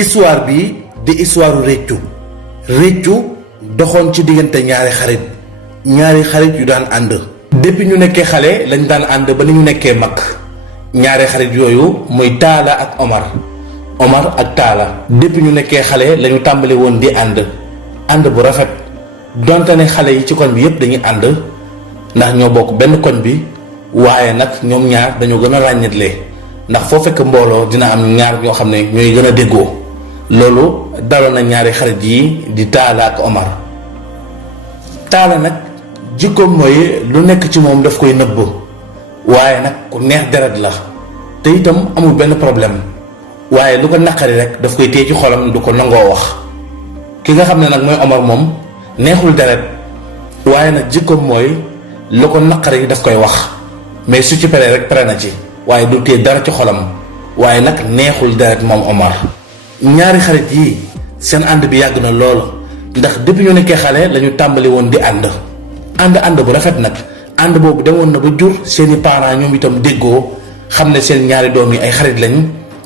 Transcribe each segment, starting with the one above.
histoire bi di histoire réccu doxoon ci diggante ñaari xarit yu daan ànd. depuis ñu nekkee xale lañ daan ànd ba ni ñu nekkee mag ñaari xarit yooyu muy Talla ak Omar ak Talla. depuis ñu nekkee xale lañu tàmbali woon di ànd bu rafet donte ne xale yi ci koñ bi yépp dañuy ànd ndax ñoo bokk benn koñ bi waaye nag ñoom ñaar dañoo gën a ràññetle ndax foo fekk mbooloo dina am ñaar ñoo xam ne ñooy gën a déggoo loolu daloon na ñaari xarit yi di Talla ak Omar. Talla nag jikkoom mooy lu nekk ci moom daf koy nëbb waaye nag ku neex deret la te itam amul benn problème waaye lu ko naqari rek daf koy téye ci xolam du ko nangoo wax. ki nga xam ne nag mooy Omar moom neexul deret waaye nag jikkoom mooy lu ko naqari daf koy wax mais su ci paree rek pare na ci waaye du téye dara ci xolam waaye nag neexul deret moom Omar. ñaari xarit yi seen ànd bi yàgg na lool ndax depuis ñu nekkee xale lañu tàmbali woon di ànd bu rafet nag ànd boobu demoon na ba jur seeni parents ñoom itam déggoo xam ne seen ñaari doom yi ay xarit lañ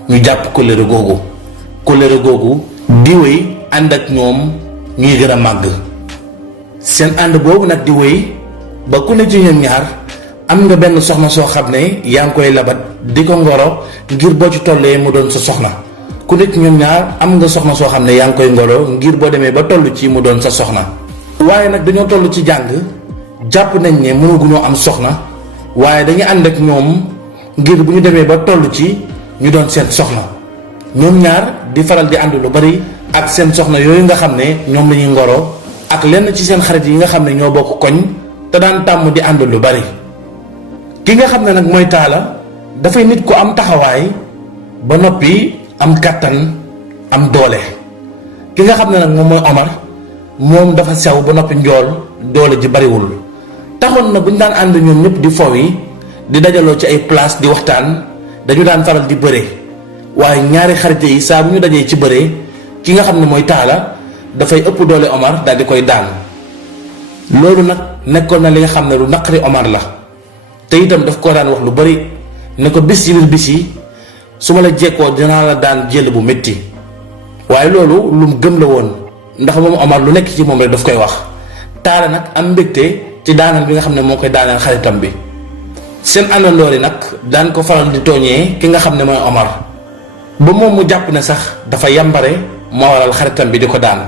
ñu jàpp kóllëre googu di wéy ànd ak ñoom ñuy gën a màgg. seen ànd boobu nag di wéy ba ku ne ci ñoom ñaar am nga benn soxna soo xam ne yaa ngi koy labat di ko ngoro ngir boo ci tollee mu doon sa soxna. ku nekk ñoom ñaar am nga soxna soo xam ne yaa ngi koy ngoro ngir boo demee ba toll ci mu doon sa soxna. waaye nag dañoo toll ci jàng jàpp nañ ne mënaguñoo am soxna waaye dañuy ànd ak ñoom ngir bu ñu demee ba toll ci ñu doon seen soxna. ñoom ñaar di faral di ànd lu bari ak seen soxna yooyu nga xam ne ñoom lañuy ngoro ak lenn ci seen xarit yi nga xam ne ñoo bokk koñ te daan tàmm di ànd lu bari. ki nga xam ne nag mooy Talla dafay nit ku am taxawaay ba noppi am kàttan am doole. ki nga xam ne nag moom mooy Omar moom dafa sew ba noppi njool doole ji bariwul taxoon na bu ñu daan ànd ñoom ñëpp di fow yi di dajaloo ci ay place di waxtaan dañu daan faral di bëre waaye ñaari xarit yi saa bu ñu dajee ci bëre ki nga xam ne mooy Talla dafay ëpp doole Omar daal di koy daan. loolu nag nekkoon na li nga xam ne lu naqari Omar la te itam daf koo daan wax lu bari ne ko bis yi bis yi su ma la jekkoo dinaa la daan jël bu métti waaye loolu lu mu gëm la woon ndax moom Omar lu nekk ci moom rek daf koy wax. Talla nag am mbégte ci daaneel bi nga xam ne moo koy daaneel xaritam bi seen àndandoor yi nag daan ko faral di tooñee ki nga xam ne mooy Omar ba moom mu jàpp ne sax dafa yambare moo waral xaritam bi di ko daan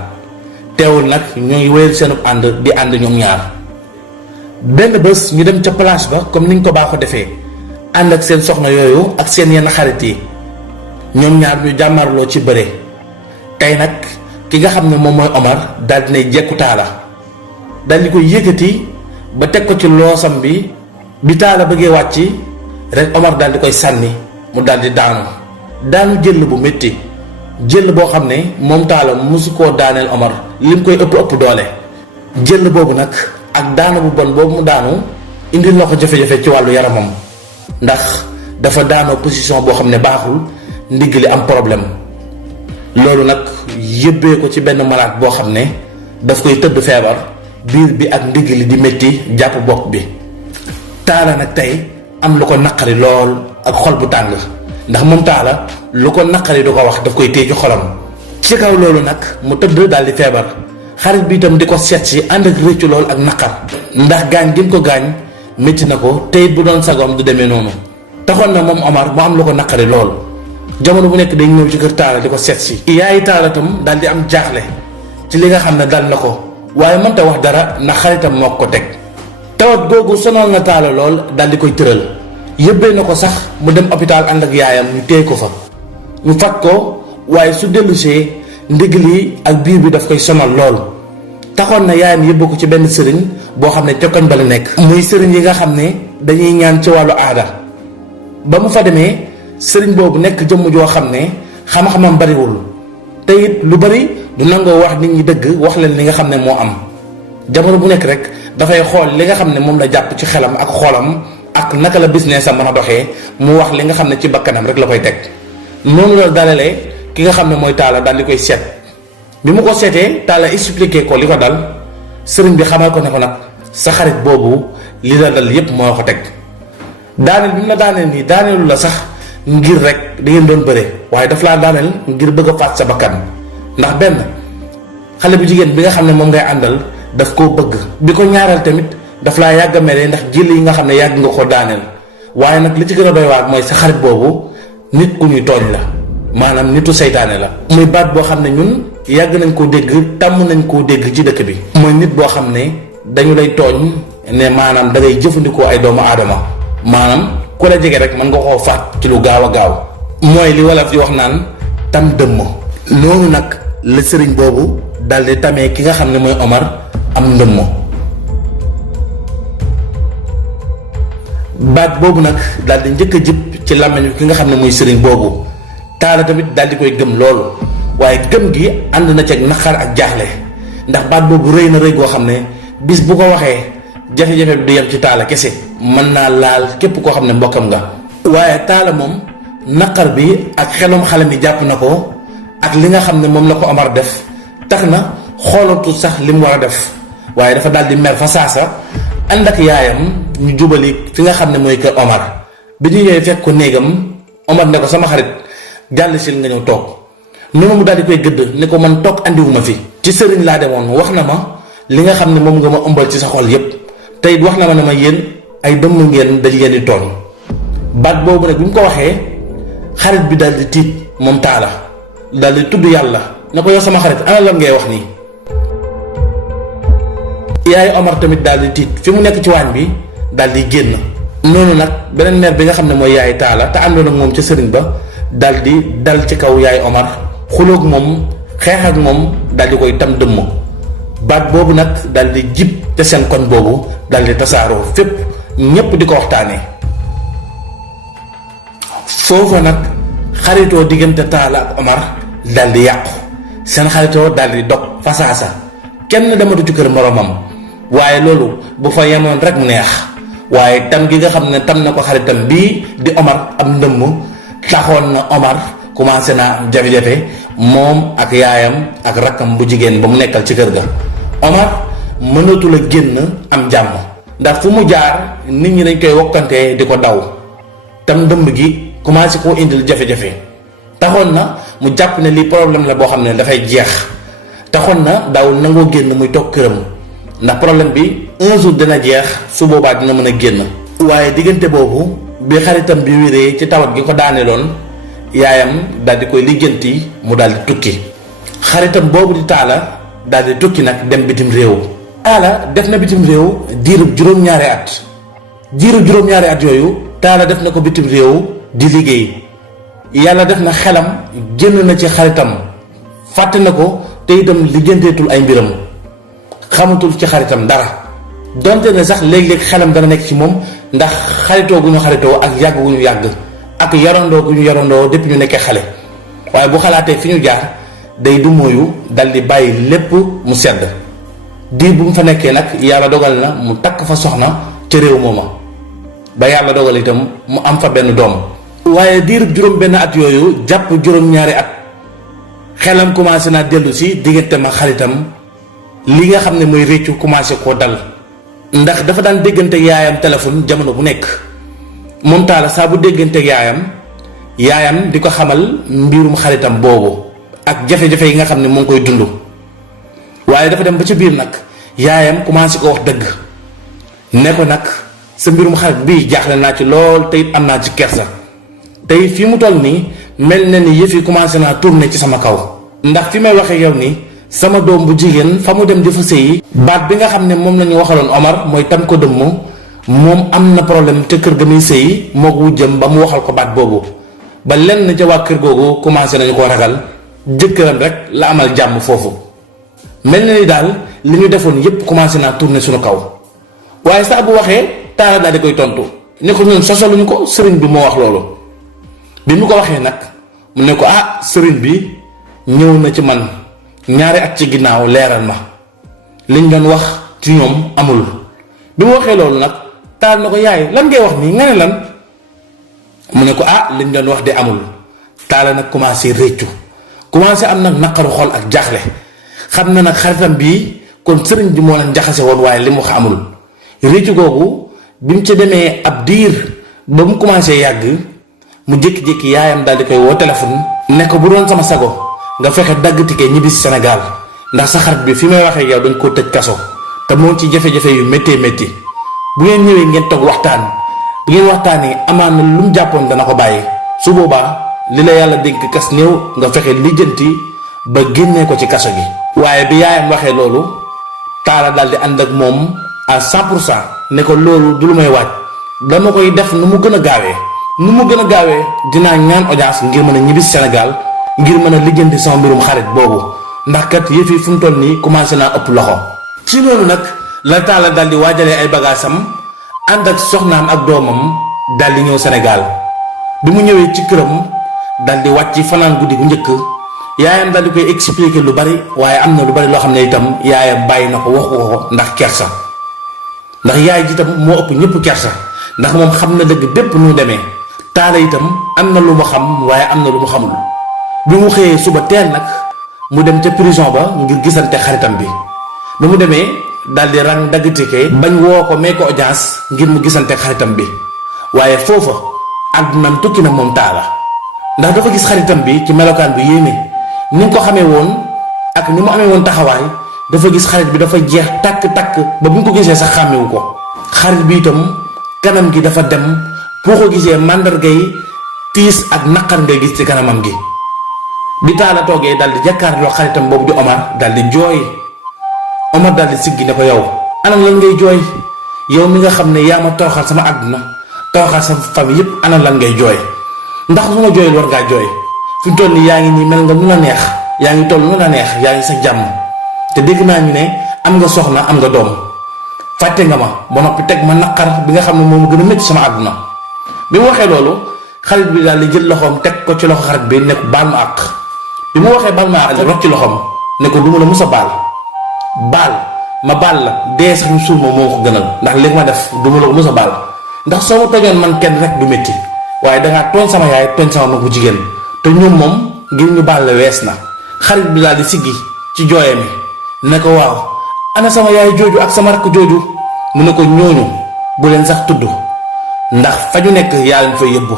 teewul nag ñoo ngi wéyal seenub ànd di ànd ñoom ñaar. benn bés ñu dem ca plage ba comme niñ ko baaxoo defee ànd ak seen soxna yooyu ak seen yenn xarit yi ñoom ñaar ñu jàmmarloo ci bëre tey nag ki nga xam ne moom mooy Omar daal dinay jekku Talla daal di koy yëkkati ba teg ko ci loosam bi Talla bëggee wàcc rek Omar daal di koy sànni mu daal di daanu jël bu métti jël boo xam ne moom Talla mosu koo daaneel Omar lim koy ëpp doole. jël boobu nag ak daanu bu bon boobu mu daanu indil na ko jafe-jafe ci wàllu yaramam ndax dafa daanoo position boo xam ne baaxul ndigg li am problème loolu nag yëbbee ko ci benn malade boo xam ne daf koy tëdd feebar biir bi ak ndigg li di métti jàpp bopp bi. Talla nag tey am lu ko naqari lool ak xol bu tàng ndax moom Talla lu ko naqari du ko wax daf koy téye ci xolam. ci kaw loolu nag mu tëdd daal di feebar xarit bi itam di ko seet si ànd ak rëccu lool ak naqar ndax gaañ gi mu ko gaañ métti na ko te it bu doon sagoom du demee noonu taxoon na moom Omar mu am lu ko naqari lool jamono bu nekk day ñëw ci kër Talla di ko seet si. yaayi Talla itam daal di am jaaxle ci li nga xam ne dal na ko waaye mënta wax dara ndax xaritam moo ko teg. tawat googu sonal na Talla lool daal di koy tëral yëbbee na ko sax mu dem hôpital ànd ak yaayam ñu téye ko fa ñu faj ko waaye su dellusee ndigg li ak biir bi daf koy sonal lool taxoon na yaayam yóbbu ko ci benn sëriñ boo xam ne ca koñ ba la nekk. muy sëriñ yi nga xam ne dañuy ñaan ci wàllu aada ba mu fa demee sëriñ boobu nekk jëmm joo xam ne xam-xamam bariwul te it lu bari du nangoo wax nit ñi dëgg wax leen li nga xam ne moo am jamono bu nekk rek dafay xool li nga xam ne moom la jàpp ci xelam ak xoolam ak naka la business am mën a doxee mu wax li nga xam ne ci bakkanam rek la koy teg. noonu la dalalee ki nga xam ne mooy Talla daal di koy seet bi mu ko seetee Talla expliqué ko li ko dal sëriñ bi xamal ko ne ko nag sa xarit boobu li la dal yépp moo ko teg daaneel bi mu la daaneel nii daaneelu la sax ngir rek da ngeen doon bëre waaye daf laa daaneel ngir bëgg a faat sa bakkan ndax benn xale bu jigéen bi nga xam ne moom ngay àndal daf koo bëgg bi ko ñaareel tamit daf laa yàgg a mere ndax jël yi nga xam ne yàgg nga ko daaneel waaye nag li ci gën a doy waar mooy sa xarit boobu nit ku ñuy tooñ la maanaam nitu seytaane la. muy baat boo xam ne ñun yàgg nañ koo dégg tàmm nañ koo dégg ci dëkk bi. mooy nit boo xam ne dañu lay tooñ ne maanaam da ngay jëfandikoo ay doomu aadama maanaam ku la jege rek mën nga koo faat ci lu gaaw a gaaw. mooy li wolof di wax naan tam dëmm. noonu nag la sëriñ boobu daal di tamee ki nga xam ne mooy Omar am ndëmm. baat boobu nag daal di njëkk a jib ci làmmiñu ki nga xam ne muy sëriñ boobu Talla tamit daal di koy gëm loolu waaye gëm gi ànd na ceeg naqar ak jaaxle ndax baat boobu rëy na rëy goo xam ne bis bu ko waxee jafe-jafe bi du yem ci Talla kese mën naa laal képp koo xam ne mbokkam nga. waaye Talla moom naqar bi ak xelum xale mi jàpp na ko ak li nga xam ne moom la ko Omar def tax na xoolatu sax li mu war a def waaye dafa daal di mer fa saasa ànd ak yaayam ñu jubali fi nga xam ne mooy kër Omar bi ñu ñëwee fekk ko néegam Omar ne ko sama xarit jàll sil nga ñëw toog noonu mu daal di koy gëdd ne ko man toog andiwuma fi ci sëriñ laa demoon wax na ma li nga xam ne moom nga ma ëmbal ci sa xol yépp te it wax na ma ne ma yéen ay dëmm ngeen dañ leen di tooñ baat boobu nag bi mu ko waxee xarit bi daal di tiit moom Talla daal di tudd yàlla ne ko yow sama xarit ana lan ngay wax nii. yaay Omar tamit daal di tiit fi mu nekk ci waañ bi daal di génn noonu nag beneen mère bi nga xam ne mooy yaay Talla te àndoon ak moom ca sëriñ ba daal di dal ci kaw yaay Omar xuloog moom xeex ak moom daal di koy tam dëmm baat boobu nag daal di jib te seen koñ boobu daal di tasaaroo fépp ñépp di ko waxtaanee foofa nag xaritoo diggante Talla ak Omar daal di yàqu seen xaritoo daal di dog fasaasa kenn dematu ci kër moromam waaye loolu bu fa yemoon rek mu neex waaye tam gi nga xam ne tam na ko xaritam bii di Omar am ndëmm taxoon na Omar commencé naa am jafe-jafe moom ak yaayam ak rakkam bu jigéen ba mu nekkal ci kër ga. Omar mënatul a génn am jàmm ndax fu mu jaar nit ñi dañ koy wokkantee di ko daw tam ndëmb gi commencé koo indil jafe-jafe taxoon na mu jàpp ne lii problème la boo xam ne dafay jeex taxoon na daw nangoo génn muy toog këram ndax problème bi un jour dina jeex su boobaa dina mën a génn. waaye diggante boobu bi xaritam bi wéree ci tawat gi ko daaneeloon yaayam daal di koy lijjanti mu daal di tukki xaritam boobu di Talla daal di tukki nag dem bitim réew. Talla def na bitim réew diirub juróom-ñaari at yooyu Talla def na ko bitim réew di liggéey yàlla def na xelam génn na ci xaritam fàtte na ko te itam lijjanteetul ay mbiram xamatul ci xaritam dara donte ne sax léeg-léeg xelam dana nekk ci moom ndax xaritoo gu ñu xaritoo ak yàgg gu ñu yàgg ak yarandoo gu ñu yarandoo depuis ñu nekkee xale waaye bu xalaatee fi ñu jaar day du mooyu dal di bàyyi lépp mu sedd diir bu mu fa nekkee nag yàlla dogal na mu takk fa soxna ca réew mooma ba yàlla dogal itam mu am fa benn doom. waaye diirub juróom benn at yooyu jàpp juróom-ñaari at xelam commencé naa dellu si diggante ma xaritam li nga xam ne mooy réccu commencé koo dal ndax dafa daan dégganteeg yaayam téléphone jamono bu nekk moom Talla saa bu dégganteeg yaayam di ko xamal mbirum xaritam boobu ak jafe-jafe yi nga xam ne moo ngi koy dund waaye dafa dem ba ca biir nag yaayam commencé ko wax dëgg ne ko nag sa mbirum xarit bii jaaxle naa ci lool te it am naa ci kersa tey fi mu toll nii mel na ni yëf yi commencé naa tourner ci sama kaw ndax fi may waxee yow nii sama doom bu jigéen fa mu dem di fa sëyi baat bi nga xam ne moom la ñu waxaloon Omar mooy tam ko dëmm moom am na problème te kër ga muy sëyi moo ko wujjam ba mu waxal ko baat boobu ba lenn ca waa kër googu commencé nañu koo ragal jëkkëram rek la amal jàmm foofu mel na ni daal li ñu defoon yépp commencé naa tourner suñu kaw waaye saa bu waxee Talla daal di koy tontu ne ko ñun sosaluñu ko sëriñ bi moo wax loolu bi mu ko waxee nag mu ne ko ah sëriñ bi ñëw na ci man ñaari at ci ginnaaw leeral ma liñ doon wax ci ñoom amul bi mu waxee loolu nag Talla na ko yaay lan ngay wax nii nga ne lan mu ne ko ah liñ doon wax de amul Talla nag commencé réccu commencé am nag naqaru xol ak jaaxle xam na nag xaritam bii kon sëriñ bi moo leen jaxase woon waaye li mu wax amul réccu googu bi mu ci demee ab diir ba mu commencé yàgg mu jékki-jékki yaayam daal di koy woo téléphone ne ko bu doon sama sago nga fexe dagg ticket ñibbi si Sénégal ndax sa xarit bi fi may waxee yow dañ koo tëj kaso te moo ci jafe-jafe yu méttee métti bu ngeen ñëwee ngeen toog waxtaan bu ngeen waxtaanee amaan na lu mu jàppoon dana ko bàyyi su boobaa li la yàlla dénk kas néew nga fexe lijjanti ba génnee ko ci kaso gi. waaye bi yaayam waxee loolu Talla daal di ànd ak moom à 100% ne ko loolu du lu may waaj dama koy def nu mu gën a gaawee dinaa ñaan audience ngir mën a ñibbi Sénégal ngir mën a lijjanti sama mbirum xarit boobu ndax kat yëf yi fu mu toll nii commencé naa ëpp loxo. ci loolu nag la Talla daal di waajalee ay bagaasam ànd ak soxnaam ak doomam daal di ñëw Sénégal bi mu ñëwee ci këram daal di wàcc fanaan guddi gu njëkk yaayam daal di koy expliquer lu bari waaye am na lu bari loo xam ne itam yaayam bàyyi na ko waxu ko ndax kersa ndax yaay ji itam moo ëpp ñëpp kersa ndax moom xam na dëgg bépp nu demee Talla itam am na lu mu xam waaye am na lu mu xamul bi mu xëyee suba teel nag mu dem ca prison ba ngir gisante xaritam bi ba mu demee daal di rang dagg ticket bañ woo ko may ko audience ngir mu gisante xaritam bi waaye foofa àddunaam tukki na moom Talla ndax dafa gis xaritam bi ci melokaan bi yéeme ni nga ko xamee woon ak ni mu amee woon taxawaay dafa gis xarit bi dafa jeex takk-takk ba bu ñu ko gisee sax xàmmewu ko xarit bi itam kanam gi dafa dem boo ko gisee màndarga yi tiis ak naqar ngay gis ci kanamam gi bi Talla toogee daal di jàkkaarloo xaritam boobu di Omar daal di jooy Omar daal di siggi ne ko yow anam lan ngay jooy yow mi nga xam ne yaa ma toroxal sama àdduna toroxal sama famille yépp anam lan ngay jooy ndax su ma jooyul war ngaa jooy fi mu toll nii yaa ngi nii mel nga nu la neex yaa ngi toll nu la neex yaa ngi sa jàmm te dégg naa ñu ne am nga soxna am nga doom fàtte nga ma ba noppi teg ma naqar bi nga xam ne moom gën a métti sama àdduna bi mu waxee loolu xarit bi daal di jël loxoom teg ko ci loxo xarit bi ne ko baal ma àq bi mu waxee baal ma àq rocc ci loxoom ne ko du ma la mus a baal ma baal la dee sax ñu suul ma moo ko gënal ndax li ma def du ma la ko mus a baal ndax soo ma tojoon man kenn rek du métti waaye dangaa tooñ sama yaay tooñ sama mag bu jigéen te ñoom moom ngir ñu baal la wees na xarit bi daal di siggi ci jooye mi ne ko waaw ana sama yaay jooju ak sama rakk jooju mu ne ko ñooñu bu leen sax tudd ndax fa ñu nekk yaa leen fay yóbbu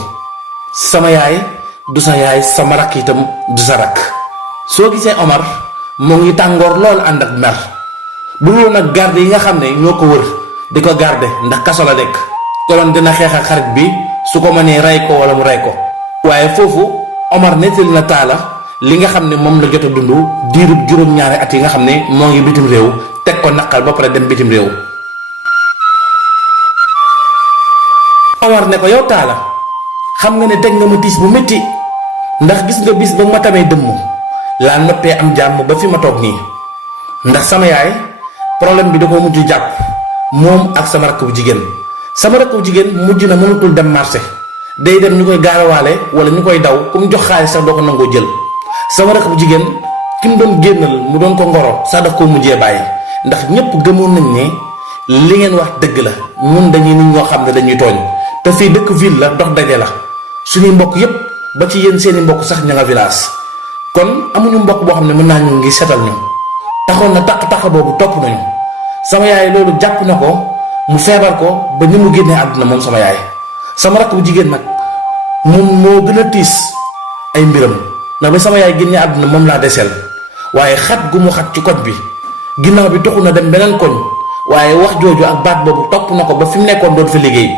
sama yaay du sa yaay sama rakk itam du sa rakk soo gisee Omar moo ngi tàngoor lool ànd ak mer bu loolu nag garde yi nga xam ne ñoo ko wër di ko garde ndax kaso la nekk konoon dina xeex ak xarit bi su ko mënee rey ko wala mu rey ko waaye foofu Omar nettali na Talla li nga xam ne moom la jot a dund diirub juróom-ñaari at yi nga xam ne moo ngi bitim réew teg ko naqal ba pare dem bitim réew. Omar ne ko yow Talla xam nga ne teg nga ma tiis bu métti ndax gis nga bis ba ma tamee dëmm laa noppee am jàmm ba fi ma toog nii ndax sama yaay problème bi da ko mujj jàpp moom ak sama rakk bu jigéen sama rakk bu jigéen mujj na mënatul dem marché day dem ñu koy gaarawaale wala ñu koy daw ku mu jox xaalis sax doo ko nangoo jël sama rakk bu jigéen ki mu doon génnal mu doon ko ngoro sax daf koo mujjee bàyyi ndax ñépp gëmoon nañ ne li ngeen wax dëgg la ñun dañuy nit ñoo xam ne dañuy tooñ te fii dëkk ville la dox daje la suñuy mbokk yépp ba ci yéen seeni mbokk sax ña nga village kon amuñu mbokk boo xam ne mën naa ñu ngi setal ñu taxoon na taq boobu topp nañu sama yaay loolu jàpp na ko mu feebar ko ba ni mu génnee àdduna moom sama yaay sama rakk bu jigéen nag moom moo gën a tiis ay mbiram ndax ba sama yaay génnee àdduna moom laa deseel waaye xat gu mu xat ci koñ bi ginnaaw bi toxu na dem beneen koñ waaye wax jooju ak baat boobu topp na ko ba fi mu nekkoon doon fa liggéey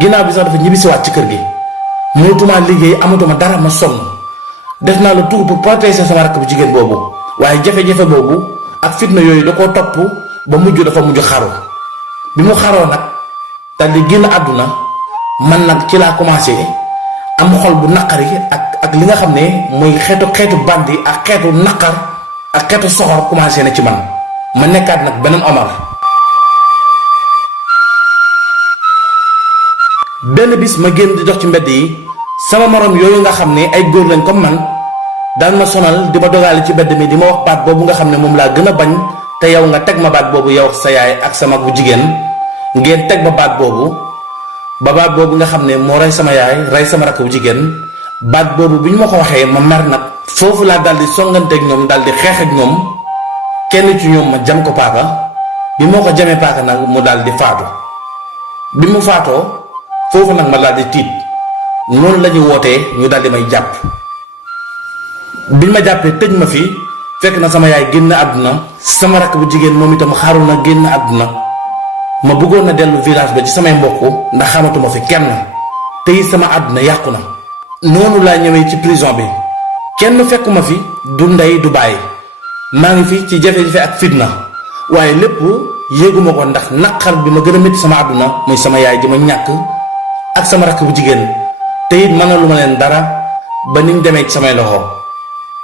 ginnaaw bi sax dafa ñibbisiwaat ci kër gi mënatumaa liggéey amatuma dara ma sonn def naa la tout pour protéger sama rakk bu jigéen boobu waaye jafe-jafe boobu ak fitna yooyu da koo topp ba mujj dafa mujj xaru bi mu xaroo nag daal di génn àdduna man nag ci laa commencé am xol bu naqari ak li nga xam ne mooy xeetu bandi ak xeetu naqar ak xeetu soxor commencé na ci man ma nekkaat nag beneen Omar. benn bis ma génn di dox ci mbedd yi sama morom yooyu nga xam ne ay góor lañ comme man daan ma sonal di ma dogaale ci mbedd mi di ma wax baat boobu nga xam ne moom laa gën a bañ te yow nga teg ma baat boobu yow sa yaay ak sa mag bu jigéen ngeen teg ma baat boobu ba baat boobu nga xam ne moo rey sama yaay rey sama rakk bu jigéen baat boobu bi ñu ma ko waxee ma mer nag foofu laa daal di songanteeg ñoom daal di xeex ak ñoom kenn ci ñoom ma jam ko paaka bi moo ko jamee paaka nag mu daal di faatu bi mu faatoo foofu nag ma daal di tiit noonu la ñu wootee ñu daal di may jàpp. biñ ma jàppee tëj ma fi fekk na sama yaay génn àdduna, sama rakk bu jigéen moom itam xaru na génn àdduna. ma bëggoon na dellu village ba ci samay mbokk ndax xamatuma fi kenn te it sama àdduna yàqu na. noonu laa ñëwee ci prison bi kenn fekkuma fi, du ndey du bàyyi. maa ngi fi ci jafe-jafe ak fitna waaye lépp yéeguma ko ndax naqar bi ma gën a métti sama àdduna muy sama yaay ji ma ñàkk ak sama rakk bu jigéen te it mënaluma leen dara ba niñ demee ci samay loxo.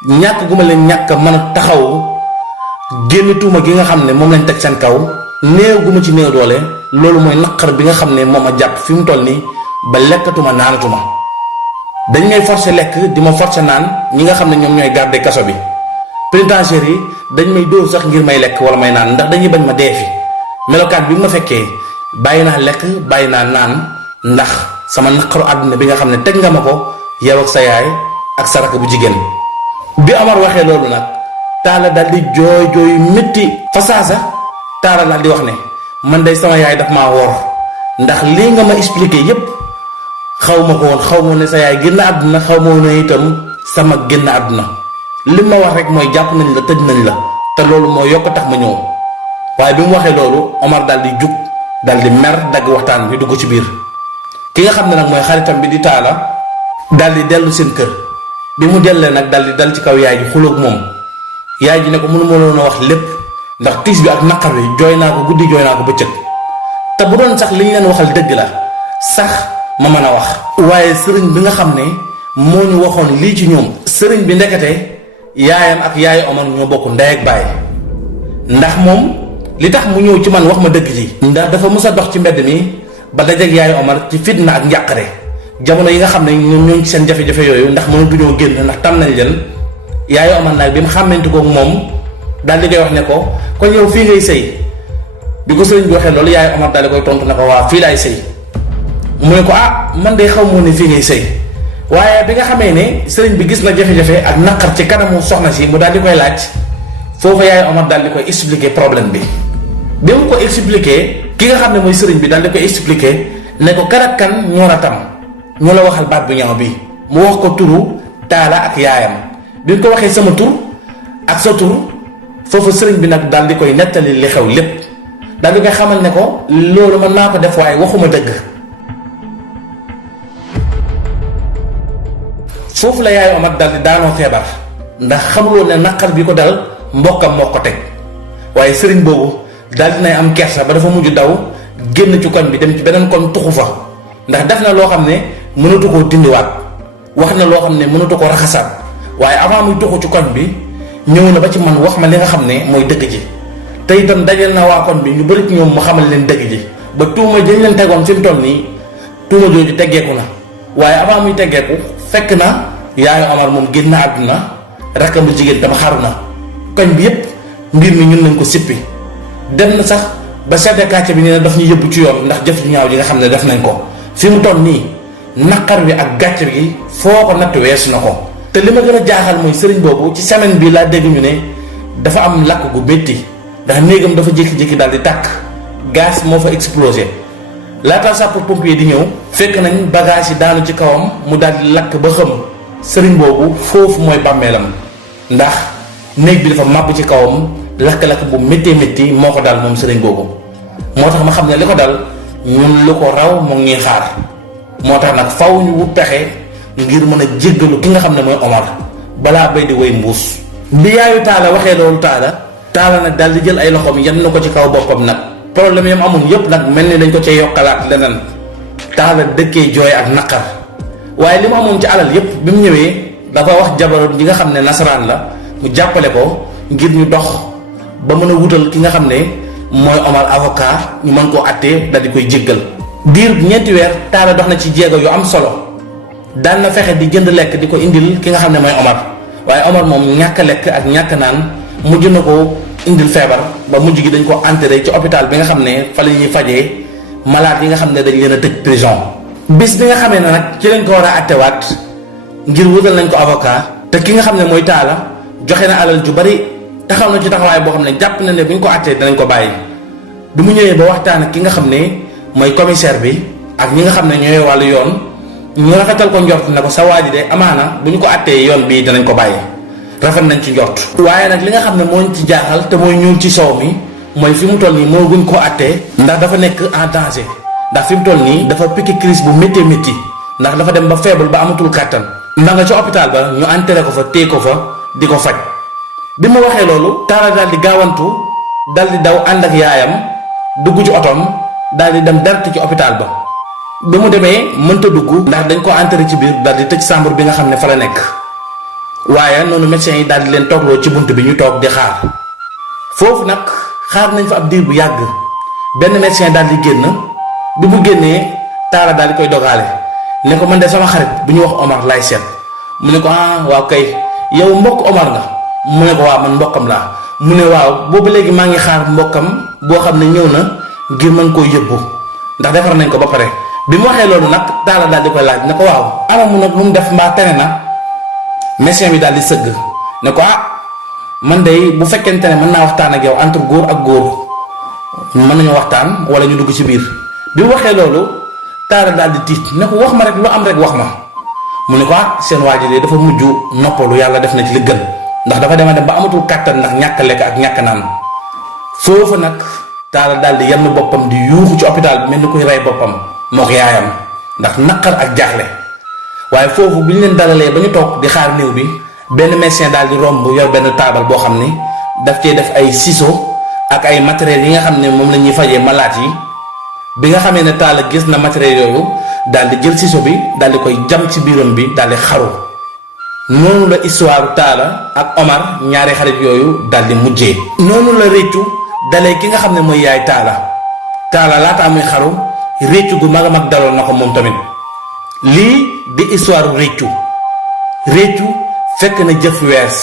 ñàkk gu ma leen ñàkk mën a taxaw génn tuuma gi nga xam ne moom lañ teg seen kaw, néew gu ma ci néew doole, loolu mooy naqar bi nga xam ne moom a jàpp fi mu toll nii ba lekkatuma naanatuma. dañ may forcer lekk di ma forcer naan ñi nga xam ne ñoom ñooy garder kaso bi. pénitentiaire yi dañ may dóor sax ngir may lekk wala may naan ndax dañuy bañ ma dee fi. melokaan bi ma fekkee bàyyi naa lekk bàyyi naa naan ndax sama naqaru àdduna bi nga xam ne teg nga ma ko yow ak sa yaay ak sa rakk bu jigéen. bi Omar waxee loolu nag Talla daal di jooy jooy métti fa saasa Talla daal di wax ne man day sama yaay daf maa woor ndax lii nga ma expliqué yépp xaw ma ko woon, xaw ma ne sa yaay génn àdduna, xaw ma woon itam sama génn àdduna. li ma wax rek mooy jàpp nañ la tëj nañ la te loolu moo yokk tax ma ñëw. waaye bi mu waxee loolu Omar daal di jug daal di mer dagg waxtaan bi dugg ci biir. ki nga xam ne nag mooy xaritam bi di Talla daal di dellu seen kër. bi mu dellee nag daal di dal ci kaw yaay ji xuloog moom. yaay ji ne ko mënu ma loon a wax lépp ndax tiis bi ak naqar bi jooy naa ko guddi jooy naa ko bëccëg te bu doon sax li ñu leen waxal dëgg la sax ma mën a wax. waaye sëriñ bi nga xam ne moo ñu waxoon lii ci ñoom, sëriñ bi ndekete yaayam ak yaayu Omar ñoo bokk ndey ak baay. ndax moom li tax mu ñëw ci man wax ma dëgg ji ndax dafa mës a dox ci mbedd mi ba dajeeg yaayu Omar ci fitna ak njàqare jamono yi nga xam ne ñoom ñoo ngi ci seen jafe-jafe yooyu ndax mënatuñoo génn ndax tam nañ leen. yaayu Omar nag bi mu xàmmantu ko moom daal di koy wax ne ko kon yow fii ngay sëy. bi ko sëriñ bi waxee loolu yaayu Omar daal di koy tontu ne ko waa fii laay sëy. mu ne ko man de xaw moo ne fii ngay sëy waaye bi nga xamee ne sëriñ bi gis na jafe-jafe ak naqar ci kanamu soxna si mu daal di koy laaj foofu yaayu Omar daal di koy expliquer problème bi. bi mu ko expliquer ki nga xam ne mooy sëriñ bi daal di koy expliquer ne ko kan ak kan ñoo la tam ñoo la waxal baat bu ñaaw bi. mu wax ko turu Talla ak yaayam. bi nga ko waxee sama tur ak sa tur foofu sëriñ bi nag daal di koy nettali li xew lépp daal di koy xamal ne ko loolu man naa ko def waaye waxuma dëgg. foofu la yaayu Omar daal di daanoo feebar ndax xamuloon ne naqar bi ko dal mbokkam moo ko teg waaye sëriñ boobu daal dinay am kersa ba dafa mujj daw génn ci koñ bi dem ci beneen koñ tuxu fa ndax def na loo xam ne mënatu koo dindiwaat wax na loo xam ne mënatu ko raxasaat. waaye avant muy tuxu ci koñ bi ñëw na ba ci man wax ma li nga xam ne mooy dëgg ji te itam dajal na waa koñ bi ñu bëri ci ñoom mu xamal leen dëgg ji ba tuuma jëñ leen tegoon fi mu toll nii tuuma jooju teggeeku na. waaye avant muy teggeeku fekk na yaayu Omar moom génn na àdduna rakkam bu jigéen dama xaru na koñ bi yépp mbir mi ñun nañ ko sippi dem na sax ba chef de quartier bi nee na daf ñu yëbbu ci yoon ndax jëf ju ñaaw ji nga xam ne def nañ ko fi mu toll nii naqar bi ak gàcce gi foo ko natt weesu na ko. te li ma gën a jaaxal mooy sëriñ boobu ci semaine bi laa dégg ñu ne dafa am lakk gu métti ndax néegam dafa jékki-jékki daal di tàkk gaz moo fa explosé laata sapeur-pompier di ñëw fekk nañ bagage yi daanu ci kawam mu daal di lakk ba xëm. sëriñ boobu foofu mooy bàmmeelam ndax néeg bi dafa màbb ci kawam lakk-lakk bu méttee métti moo ko dal moom sëriñ boobu. moo tax ma xam ne li ko dal ñun lu ko raw mu ngi xaar moo tax nag faw ñu wut pexe ngir mën a jéggalu ki nga xam ne mooy Omar balaa bay di woy mbuus. bi yaayu Talla waxee loolu Talla nag daal di jël ay loxoom yan na ko ci kaw boppam nag problème yam amoon yépp nag mel ni dañ ko cee yokkalaat leneen. Talla dëkkee jooy ak naqar waaye li mu amoon ci alal yépp bi mu ñëwee dafa wax jabaram ji nga xam ne nasaraan la mu jàppale ko ngir ñu dox ba mën a wutal ki nga xam ne mooy Omar avocat ñu mën koo àttee daal di koy jéggal. diir ñeenti weer Talla dox na ci jéego yu am solo. daan na fexe di jënd lekk di ko indil ki nga xam ne mooy Omar waaye Omar moom ñàkk lekk ak ñàkk naan mujj na ko indil feebar ba mujj gi dañ ko enterré ci hôpital bi nga xam ne fa la ñuy fajee malade yi nga xam ne dañ leen a tëj prison. bis bi nga xamee ne nag ci lañ ko war a attewaat ngir wutal nañ ko avocat te ki nga xam ne mooy Talla joxe na alal ju bari taxaw na ci taxawaay boo xam ne jàpp na ne bu ñu ko attee danañ ko bàyyi. bi mu ñëwee ba waxtaan ak ki nga xam ne mooy commissaire bi ak ñi nga xam ne ñooy wàllu yoon ñu rafetal ko njort ne ko sa waa ji de amaana bu ñu ko attee yoon bii danañ ko bàyyi rafet nañ ci njort. waaye nag li nga xam ne moo ñu ci jaaxal te mooy ñuul ci soow mi mooy fi mu toll nii moo guñ koo attee ndax dafa nekk en danger ndax fi mu toll nii dafa piqué crise bu métti métti ndax dafa dem ba faible ba amatul kàttan ndax nga ci hôpital ba ñu enterré ko fa téye ko fa di ko faj. bi mu waxee loolu Talla daal di gaawantu dal di daw ànd ak yaayam dugg ci otoom daal di dem dart ci hôpital ba. bi mu demee mënta dugg ndax dañ ko enterré ci biir daal di tëj chambre bi nga xam ne fa la nekk waaye noonu médecins yi daal di leen toogloo ci bunt bi ñu toog di xaar foofu nag xaar nañ fa ab diir bu yàgg benn médecin daal di génn bi mu génnee Talla daal di koy dogaale ne ko man de sama xarit bu ñu wax Omar laay seet mu ne ko waaw kay yow mbokk Omar nga mu ne ko waaw man mbokkam laa mu ne waaw boobu léegi maa ngi xaar mbokkam boo xam ne ñëw na ngir mën koo yóbbu ndax defar nañ ko ba pare. bi mu waxee loolu nag Talla daal di koy laaj ne ko waaw amamu nag lu mu def mbaa tere na médecin bi daal di sëgg ne ko man de bu fekkente ne mën naa waxtaan ak yow entre góor ak góor mën nañu waxtaan wala ñu dugg ci biir. bi mu waxee loolu Talla daal di tiit ne ko wax ma rek lu am rek wax ma mu ne ko seen waa ji de dafa mujj noppalu yàlla def na ci li gën ndax dafa dem ba amatul kàttan ndax ñàkk lekk ak ñàkk naan foofu nag Talla daal di yenn boppam di yuuxu ci hôpital bi mel ni koy rey boppam. moo ko yaayam ndax naqar ak jaaxle waaye foofu bi ñu leen dalalee ba ñu toog di xaar néew bi benn médecin daal di romb yor benn taabal boo xam ni daf cee def ay ciseaux ak ay matériels yi nga xam ne moom la ñuy fajee malade yi bi nga xamee ne Talla gis na matériels yooyu daal di jël ciseau bi daal di koy jam ci biiram bi daal di xaru noonu la histoire Talla ak Omar ñaari xarit yooyu daal di mujjee. noonu la réccu dalee ki nga xam ne mooy yaay Talla laataa muy xaru. réccu gu mag a mag daloon na ko moom tamit lii di histoire réccu fekk na jëf wees